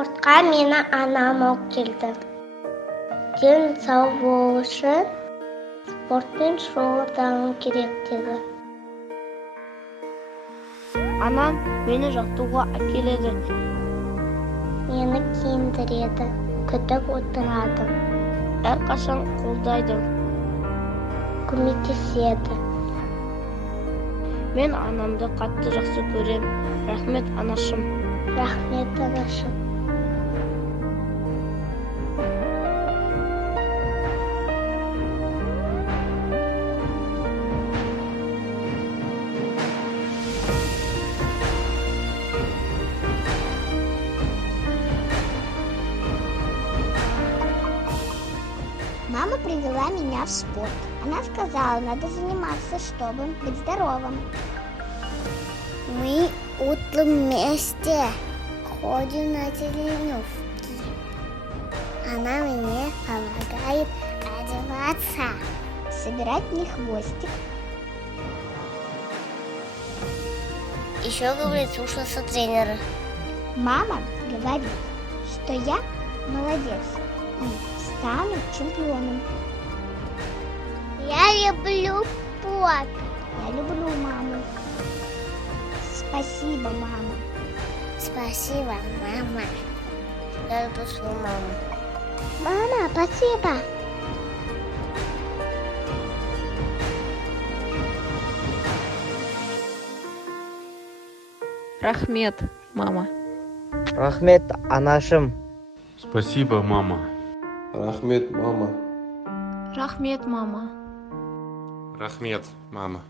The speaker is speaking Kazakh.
Спортқа мені анам алып келді. Ден сау болу үшін спортпен шұғылдану керек деді. Анам мені жаттығуға әкеледі. Мені киіндіреді, күтіп отырады, Әрқашан қолдайды. көмектеседі. Мен анамды қатты жақсы көрем. Рахмет, анашым. Рахмет, анашым. Мама привела меня в спорт. Она сказала, надо заниматься, чтобы быть здоровым. Мы утром вместе ходим на тренировки. Она мне помогает одеваться, собирать мне хвостик. Еще говорит, слушаться тренера. Мама говорит, что я молодец и стану чемпионом. Я люблю спорт. Я люблю маму. Спасибо, мама. Спасибо, мама. Я люблю свою маму. Мама, спасибо. Рахмет, мама. Рахмет, анашым. Спасибо, мама. Рахмет, мама. Рахмет, мама. Рахмет, мама.